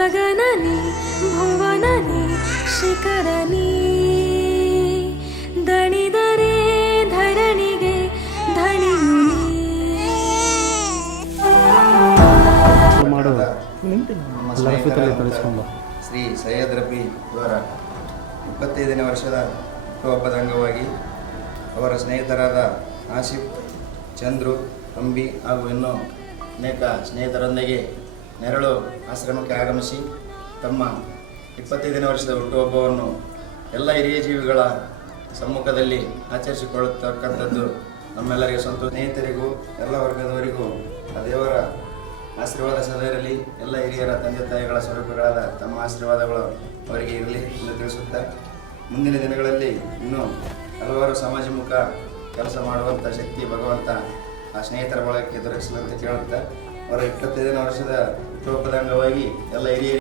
ಗಗನನಿ ಭುವನನಿ ಶಿಖರನಿ ದಣಿದರೆ ಧರಣಿಗೆ ಧಣಿಯು ಶ್ರೀ ಸೈಯದ್ ರಫಿ ಅವರ 25ನೇ ವರ್ಷದ ಹುಟ್ಟುಹಬ್ಬದ ಅಂಗವಾಗಿ ಅವರ ಸ್ನೇಹಿತರಾದ ಆಸಿಫ್, ಚಂದ್ರು, ಅಂಬಿ ಹಾಗೂ ಇನ್ನೂ ಅನೇಕ ಸ್ನೇಹಿತರೊಂದಿಗೆ ನೆರಳು ಆಶ್ರಮಕ್ಕೆ ಆಗಮಿಸಿ ತಮ್ಮ 25ನೇ ವರ್ಷದ ಹುಟ್ಟುಹಬ್ಬವನ್ನು ಎಲ್ಲ ಹಿರಿಯ ಜೀವಿಗಳ ಸಮ್ಮುಖದಲ್ಲಿ ಆಚರಿಸಿಕೊಳ್ಳತಕ್ಕಂಥದ್ದು ನಮ್ಮೆಲ್ಲರಿಗೂ ಸಂತೋಷ. ಸ್ನೇಹಿತರಿಗೂ ಎಲ್ಲ ವರ್ಗದವರಿಗೂ ಆ ದೇವರ ಆಶೀರ್ವಾದ ಸದಾ ಇರಲಿ. ಎಲ್ಲ ಹಿರಿಯರ ತಂದೆ ತಾಯಿಗಳ ಸ್ವರೂಪಗಳಾದ ತಮ್ಮ ಆಶೀರ್ವಾದಗಳು ಅವರಿಗೆ ಇರಲಿ ಎಂದು ತಿಳಿಸುತ್ತಾ, ಮುಂದಿನ ದಿನಗಳಲ್ಲಿ ಇನ್ನೂ ಹಲವಾರು ಸಮಾಜಮುಖ ಕೆಲಸ ಮಾಡುವಂಥ ಶಕ್ತಿ ಭಗವಂತ ಆ ಸ್ನೇಹಿತರ ಬಳಗಕ್ಕೆ ದೊರಕಿಸಲಂತ ಕೇಳುತ್ತಾ, ಅವರ 25ನೇ ವರ್ಷದ ಹುಟ್ಟುಹಬ್ಬದ ಅಂಗವಾಗಿ ಎಲ್ಲ ಹಿರಿಯ